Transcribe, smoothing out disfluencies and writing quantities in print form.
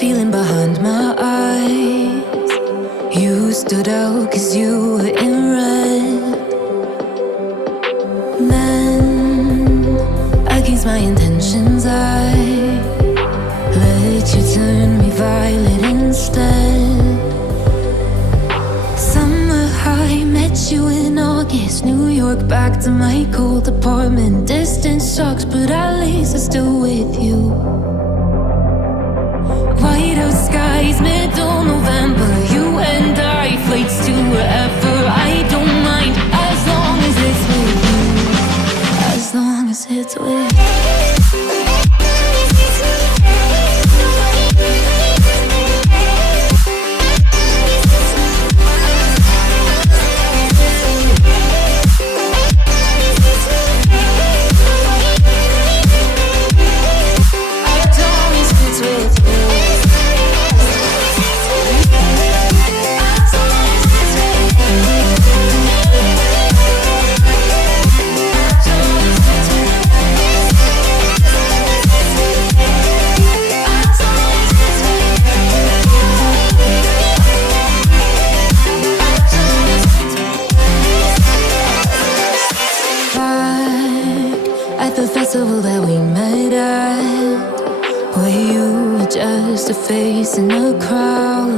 feeling behind my eyes. You stood out 'cause you were in red. Then, against my intentions, I let you turn me violet instead. Summer high, met you in August. New York, back to my cold apartment. Distance sucks, but at least I'm still with you. White out skies, middle November. You and I, flights to wherever. I don't mind, as long as it's with you. As long as it's with you. The festival that we met at, where you were just a face in a crowd.